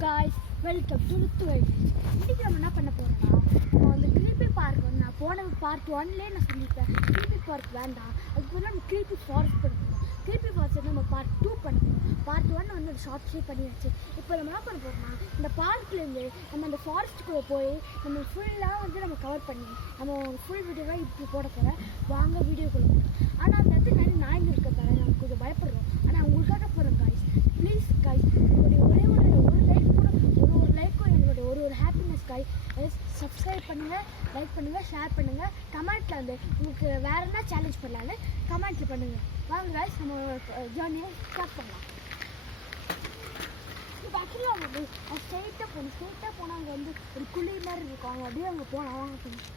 guys, welcome to Muthu Vibes. இன்னைக்கு நம்ம என்ன பண்ண போறோம்னா நம்ம வந்து கிரீப்பி பார்க் வந்து நான் போன பார்ட் 1லே நான் சொல்லிட்டேன் கிரீப்பி பார்க் வேண்டாம் அதுக்கு நம்ம கிரீப்பி ஃபாரஸ்ட் பண்ணணும் கிரீப்பி ஃபாரஸ்ட் நம்ம பார்ட் 2 பண்ணணும் பார்ட் 1 வந்து ஷார்ட்ஸ்லேயே பண்ணியாச்சு இப்போ நம்ம என்ன பண்ண போறோம்னா இந்த பார்க்லேருந்து நம்ம அந்த ஃபாரஸ்ட்டுக்குள்ளே போய் நம்ம ஃபுல்லாக வந்து நம்ம கவர் பண்ணி நம்ம ஃபுல் வீடியோவாக இப்படி போட போகிறேன் வாங்க வீடியோக்குள்ளே போகிறோம் ஆனால் அந்த இடத்துல நிறைய நாய்ங்க இருக்க பாரு நம்ம கொஞ்சம் பயப்படுறோம் ஆனால் உங்களுக்காக போகிறோம் காய்ஸ் ப்ளீஸ் காய்ஸ் உங்களுடைய ஒரு லைக் கூட ஒரு லைக்கும் எங்களுடைய ஒரு ஹாப்பினஸ் காய்ஸ் சப்ஸ்கிரைப் பண்ணுங்கள் லைக் பண்ணுங்கள் ஷேர் பண்ணுங்கள் கமெண்ட்டில் வந்து உங்களுக்கு வேறு என்ன சேலஞ்ச் பண்ணலான்னு கமெண்ட்டில் பண்ணுங்கள் வாங்க காய்ஸ் நம்ம ஜேர்னியை ஸ்டார்ட் பண்ணலாம் இப்போ ஆக்சுவலாக அவங்க ஸ்ட்ரெயிட்டாக போனால் அங்கே வந்து ஒரு குழி மாதிரி இருக்கும் அவங்க அப்படியே அங்கே போனால் வாங்க போகணும்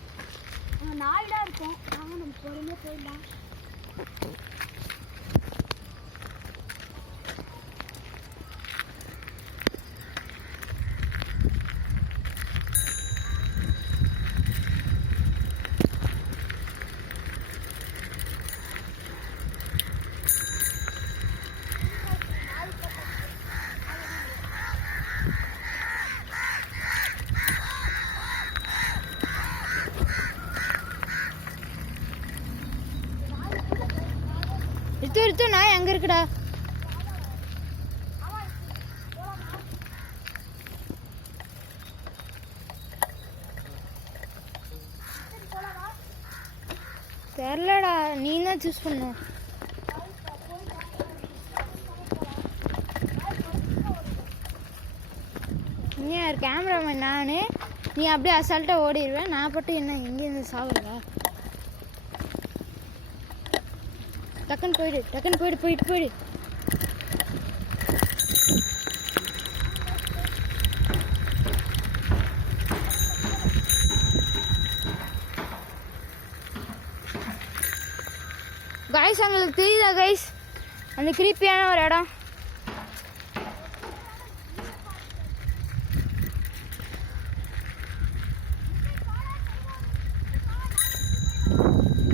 அங்கே நாய்டாக இருக்கும் வாங்க நம்ம பொறுமையாக போயிடலாம் இருக்கு நாய் அங்க இருக்குடா. தெரியலடா, நீ தான் சூஸ் பண்ணும். நீ யார் கேமராமேன்? நானு நீ அப்படியே அசால்ட்டா ஓடிடுவேன். நான் பட்டு என்ன எங்கேருந்து சாகுறா? டக்குன்னு போயிடு. கைஸ், உங்களுக்கு தெரியுதா கைஸ் அந்த கிரீப்பியான ஒரு இடம்?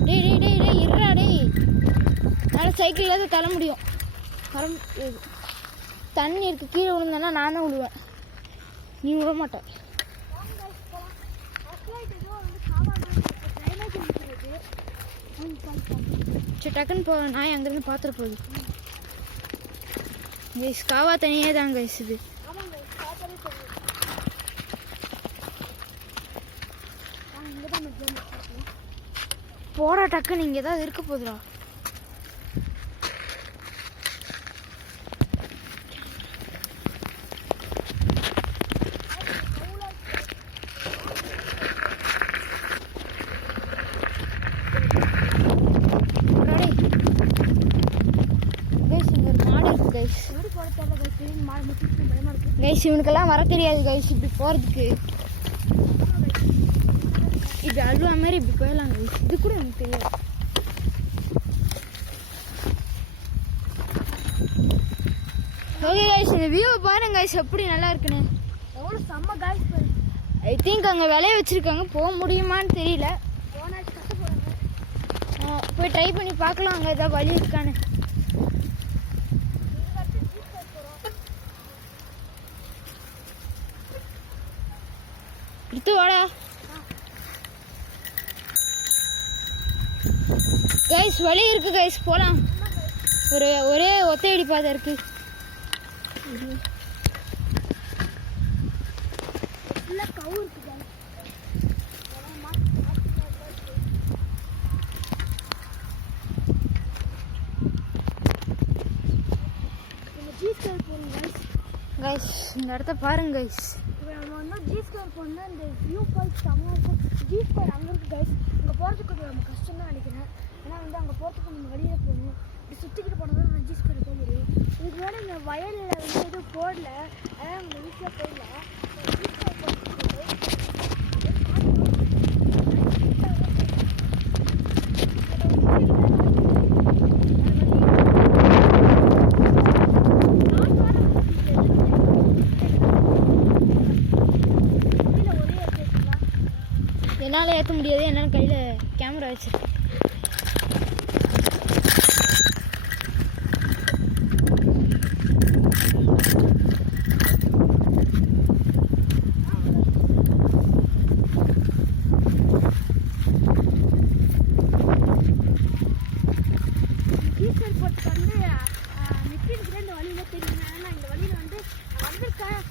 டேய் இருடா டேய், சைக்கிளில் தான் தள்ள முடியும். தண்ணி இருக்கு, கீழே விழுந்தேன்னா நானும் விழுவேன், நீ விட மாட்டேன். சரி டக்குன்னு போ, நாய் அங்கேருந்து பார்த்துட்டு போகுது. கைஸ் காவா தனியே தான் கைஸ் இது. போடா டக்குன்னு, இங்கே ஏதாவது இருக்க போதுடா. கைஸ் இவனுக்கெல்லாம் வர தெரியாது கைஸ் இப்படி போகிறதுக்கு. இப்படி அழுவா மாதிரி இப்படி போயிடலாம் கைஸ், இது கூட எனக்கு தெரியாது. ஓகே கைஸ், இந்த வியூவை பாருங்க கைஸ் எப்படி நல்லா இருக்குன்னு. எவ்வளோ செம்ம கைஸ். ஐ திங்க் அங்கே விளைய வச்சுருக்காங்க, போக முடியுமான்னு தெரியல. போய் ட்ரை பண்ணி பார்க்கலாம் அங்கே ஏதாவது வழி இருக்கான்னு. எடுத்து வாடா கைஸ், வழி இருக்கு கைஸ், போலாம். ஒரே ஒத்தையடி பாதை இருக்கு. கைஸ் இந்த இடத்த பாருங்க கைஸ். ஜி-ஸ்கொயர் போனால் இந்த வியூ பாயிண்ட் செம்மையாக இருக்கும். ஜி-ஸ்கொயர் அங்கே இருக்குது கைஸ். அங்கே போகிறதுக்கு நம்ம கஷ்டம் தான் நினைக்கிறேன். ஏன்னா வந்து அங்கே போகிறதுக்கு நம்ம வெளியில் போகணும். இப்படி சுற்றிக்கிட்டு போனால் தான் நான் ஜி-ஸ்கொயர் போக முடியும். இதுக்கு மேலே இந்த வயலில் வந்து எதுவும் போடல, அதனால் நம்ம ஈஸியாக போயிடலாம். ஜி-ஸ்கொயர் போகிறதுக்கு என்னால் ஏற்ற முடியாது, என்னால் கையில் கேமரா வச்சுருக்கேன். தெரியும். ஏன்னா இந்த வழியில் வந்து நான் வந்திருக்கேன்.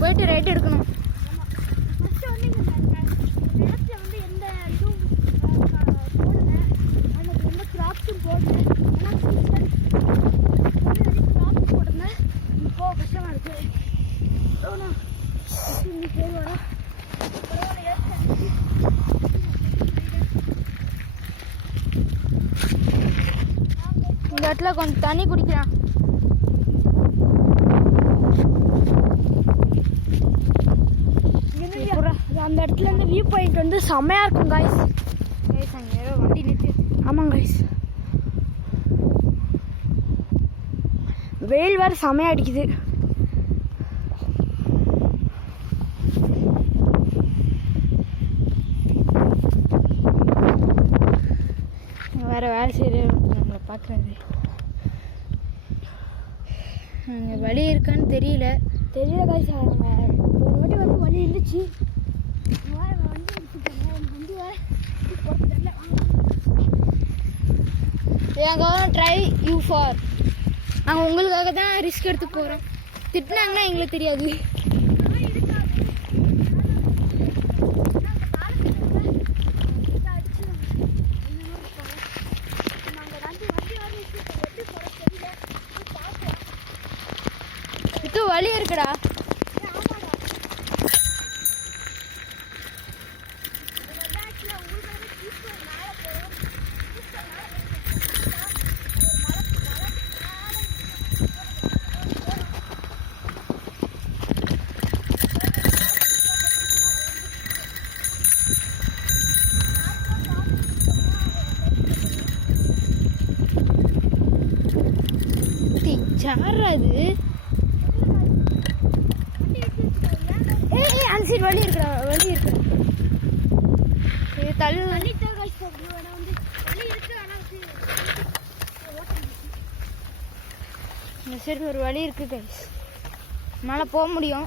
போயிட்டு ரைட் எடுக்கணும். ஆமாம், ஃபஸ்ட்டு வந்து இந்த நிலத்தில் வந்து எந்த இதுவும் போடலை, எனக்கு எந்த கிராப்ஸும் போடலை. ஆனால் கிராப்ஸ் போட்டிருந்தேன். இப்போ கஷ்டமாக இருக்குது. நீ பேர் வர இந்த இடத்துல கொஞ்சம் தண்ணி குடிக்கிறான். அந்த இடத்துல இருந்து வியூ பாயிண்ட் வந்து செம்மையாக இருக்கும் காய்ஸ். அங்கே யாரோ வண்டி நிறுத்தி. ஆமாம் காய்ஸ், வெயில் வேறு செம்மையாக அடிக்குது. வேறு வேலை செய்கிற நம்மளை பார்க்குறது. அங்கே வழி இருக்கான்னு தெரியல காய்ஸ். ஒரு வாட்டி வந்து வழி இருந்துச்சு. வண்டி எடுத்துட்டாங்க, வண்டி வேறு தெரியல. Try you for. நாங்கள் உங்களுக்காக தான் ரிஸ்க் எடுத்து போகிறோம். திட்டினாங்கன்னா எங்களுக்கு தெரியாது. இது வழி இருக்குடா. சாரா இது. அந்த சைடு வழி இருக்குடா, வழி இருக்கு. இது தள்ளு. இந்த சைடு ஒரு வழி இருக்கு கைஸ், மேலே போக முடியும்.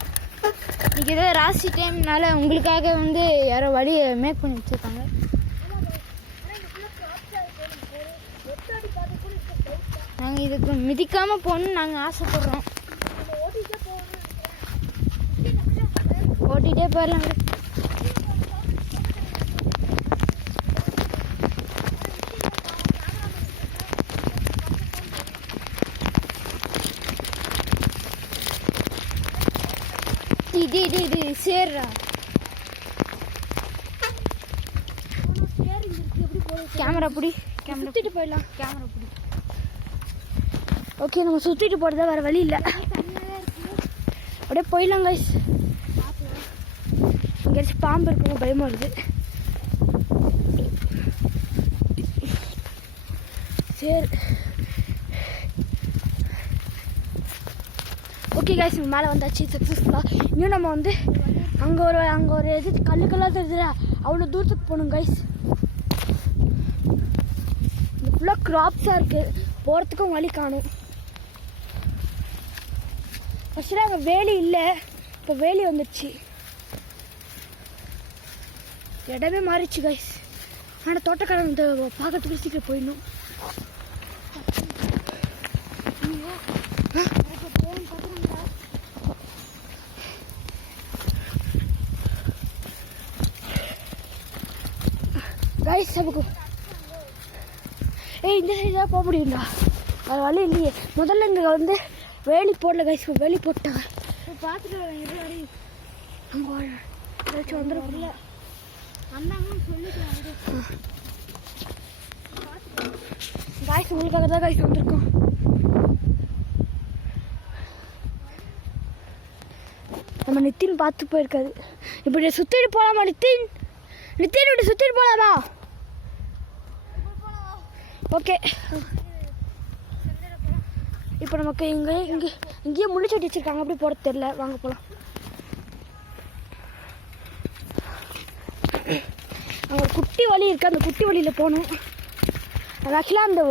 இன்னைக்கு ஏதோ ராசி டைம்னால உங்களுக்காக வந்து யாரோ வழியை மேக் பண்ணி வச்சுருக்காங்க. நாங்கள் இதுக்கு மிதிக்காமல் போகணுன்னு நாங்கள் ஆசைப்படுறோம். ஓட்டிகிட்டே போயிடலாம். இது சேர்றா. கேமரா பிடி, கேமரா சுற்றிட்டு போயிடலாம். கேமரா பிடி. ஓகே, நம்ம சுற்றிட்டு போகிறதா வேறு வழி இல்லை. அப்படியே போயிடலாம் கைஸ். எங்கேயாச்சும் பாம்பு இருக்குங்க, பயமாக இருக்குது. சரி, ஓகே கைஸ், மேலே வந்தாச்சு சக்ஸஸ்ஃபுல்லாக. இன்னும் நம்ம வந்து அங்கே ஒரு இது கல்லுக்கெல்லாம் தெரியுதுல, அவ்வளோ தூரத்துக்கு போகணும் கைஸ். இந்த ஃபுல்லாக க்ராப்ஸாக இருக்குது, போகிறதுக்கும் வழி காணும். ஃபஸ்ட்டு அங்கே வேலி இல்லை, இப்போ வேலி வந்துடுச்சு. இடமே மாறிடுச்சு கைஸ். ஆனால் தோட்டக்காரன் இந்த பார்க்கறதுக்கு சீக்கிரம் போயிடணும். கைஸ் நமக்கு இந்த சைடு தான் போக முடியும்டா, அது வழி இல்லையே. முதல்ல இங்கே வந்து வேலி போடல கைஸ், வேலி போட்டாங்க. பார்த்துட்டு அங்கே ஏதாச்சும் வந்துருக்குல்ல வந்தாங்கன்னு சொல்லிட்டு கைஸ், உங்களுக்காக தான் கைஸ் வந்திருக்கோம். நம்ம நித்தின் பார்த்து போயிருக்காது. இப்படி சுற்றிட்டு போகலாமா நித்தின்? நித்தின் இப்படி சுற்றிட்டு போகலாமா? ஓகே, இப்போ நமக்கு இங்கேயே முள்ளுச்சட்டி வச்சுருக்காங்க, அப்படி போட தெரில. வாங்க போகலாம். அங்கே ஒரு குட்டி வழி இருக்குது, அந்த குட்டி வழியில் போகணும். அது ஆக்சுவலாக அந்த